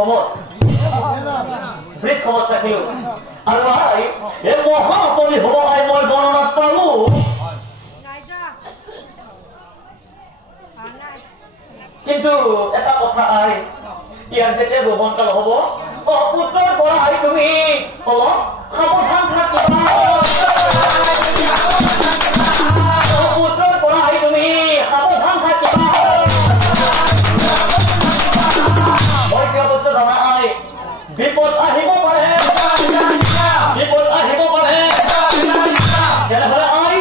খবর ব্রিজ খবর থাকিল আর ভাই এ মহাপলি হব ভাই মই বর্ণনা পালো কিন্তু এটা কথা আই ইয়ার যেতিয়া যৌবনকাল হব পুত্ৰৰ পৰা আই তুমি অলপ সাৱধান থাকিবা পুত্ৰৰ পৰা আই তুমি সাৱধান থাকিবা মই কিয় বস্তু জানা আই বিপদ আহিব পাৰে তেনেহ'লে আই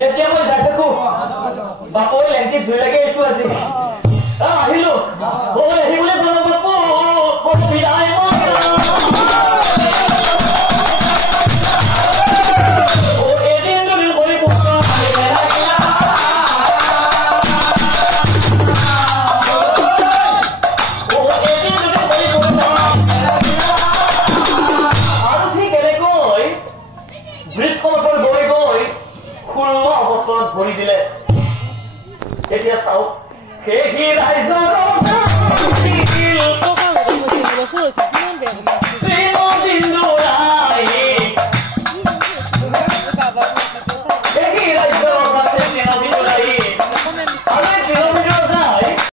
এতিয়া মই যাই থাকো বাপৰ লেংকি ধুই লাগি আছো আজি আহিলো আহিবলৈ ভাল বাপু বিদায় ভৰি দিলে এতিয়া চাওক সেই ৰাইজৰ